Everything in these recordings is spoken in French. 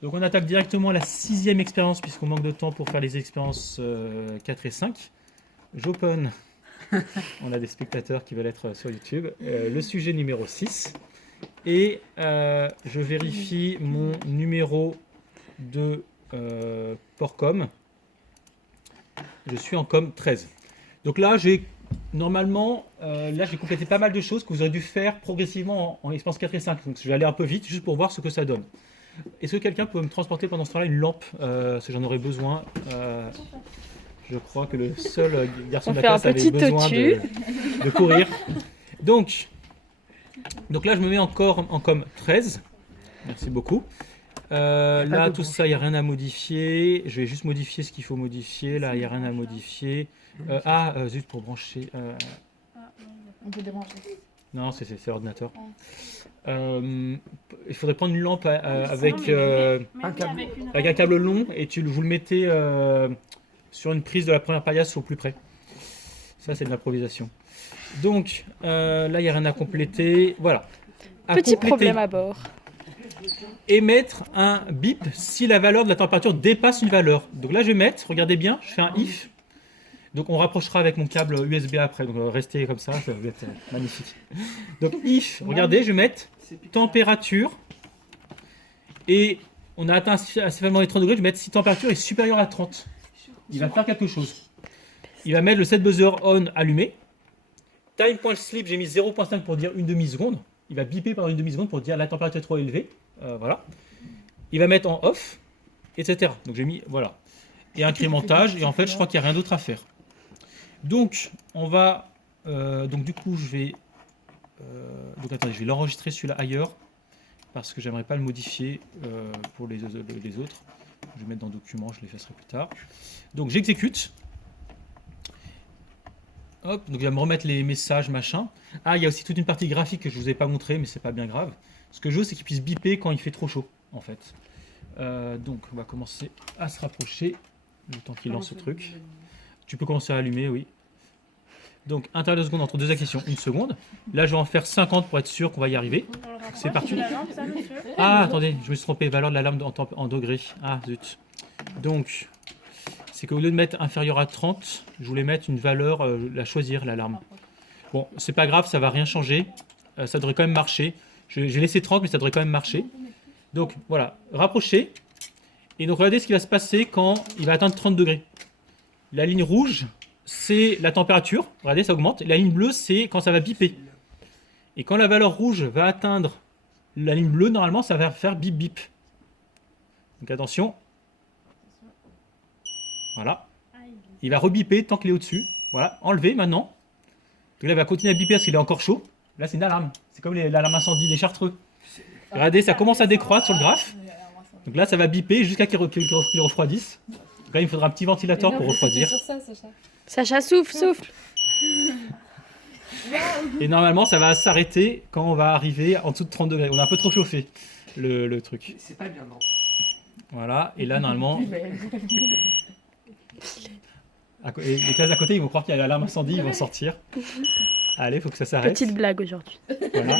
Donc on attaque directement la 6e expérience puisqu'on manque de temps pour faire les expériences 4 et 5. J'open, on a des spectateurs qui veulent être sur YouTube, le sujet numéro 6. Et je vérifie mon numéro de Portcom. Je suis en com 13. Donc là, normalement, j'ai complété pas mal de choses que vous aurez dû faire progressivement en expérience 4 et 5. Donc je vais aller un peu vite juste pour voir ce que ça donne. Est-ce que quelqu'un peut me transporter pendant ce temps-là une lampe parce que j'en aurais besoin. Je crois que le seul garçon de la classe avait besoin de courir. Donc là, je me mets encore en com 13. Merci beaucoup. Là, tout ça, il n'y a rien à modifier. Je vais juste modifier ce qu'il faut modifier. Là, il n'y a rien à modifier. Zut, pour brancher. On peut débrancher. Non, c'est l'ordinateur. Il faudrait prendre une lampe avec un câble long et vous le mettez sur une prise de la première paillasse au plus près. Ça, c'est de l'improvisation. Donc, là, il n'y a rien à compléter. Voilà. Petit problème à bord. Émettre un bip si la valeur de la température dépasse une valeur. Donc là, je vais mettre, regardez bien, je fais un if. Donc on rapprochera avec mon câble USB après, donc restez comme ça va être magnifique. Donc if, regardez, je vais mettre température, et on a atteint assez facilement les 30 degrés, je vais mettre si température est supérieure à 30. Il va faire quelque chose. Il va mettre le set buzzer on allumé. Time.sleep, j'ai mis 0.5 pour dire une demi-seconde. Il va biper pendant une demi-seconde pour dire la température est trop élevée. Voilà. Il va mettre en off, etc. Donc j'ai mis, voilà. Et incrémentage, et en fait je crois qu'il n'y a rien d'autre à faire. Donc, on va. Donc, du coup, je vais. Donc, attendez, je vais l'enregistrer celui-là ailleurs parce que j'aimerais pas le modifier pour les autres. Je vais mettre dans Documents, je l'effacerai plus tard. Donc, j'exécute. Hop, donc il va me remettre les messages, machin. Il y a aussi toute une partie graphique que je vous ai pas montré, mais c'est pas bien grave. Ce que je veux, c'est qu'il puisse biper quand il fait trop chaud, en fait. Donc, on va commencer à se rapprocher le temps qu'il lance ce truc. Tu peux commencer à allumer, oui. Donc, intervalle de seconde entre deux actions, 1 seconde. Là, je vais en faire 50 pour être sûr qu'on va y arriver. C'est parti. Attendez, je me suis trompé. Valeur de l'alarme en degrés. Zut. Donc, c'est qu'au lieu de mettre inférieur à 30, je voulais mettre une valeur, la choisir, l'alarme. Bon, c'est pas grave, ça va rien changer. Ça devrait quand même marcher. J'ai laissé 30, mais ça devrait quand même marcher. Donc, voilà. Rapprocher. Et donc, regardez ce qui va se passer quand il va atteindre 30 degrés. La ligne rouge, c'est la température. Regardez, ça augmente. La ligne bleue, c'est quand ça va biper. Et quand la valeur rouge va atteindre la ligne bleue, normalement, ça va faire bip bip. Donc attention. Voilà. Il va rebiper tant qu'il est au-dessus. Voilà, enlever maintenant. Donc là, il va continuer à biper parce qu'il est encore chaud. Là, c'est une alarme. C'est comme l'alarme incendie des Chartreux. Regardez, ça commence à décroître sur le graphe. Donc là, ça va biper jusqu'à qu'il refroidisse. Là, il me faudra un petit ventilateur pour refroidir. Sur ça, Sacha, souffle. Et normalement, ça va s'arrêter quand on va arriver en dessous de 30 degrés. On a un peu trop chauffé le truc. C'est pas bien, non. Voilà, et là, normalement... les classes à côté, ils vont croire qu'il y a l'alarme incendie, ils vont sortir. Allez, il faut que ça s'arrête. Petite blague aujourd'hui. Voilà.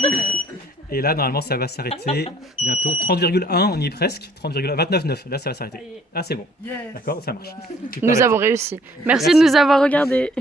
Et là, normalement, ça va s'arrêter bientôt. 30,1, on y est presque. 29,9. Là, ça va s'arrêter. C'est bon. D'accord, ça marche. Nous avons réussi. Merci de nous avoir regardés.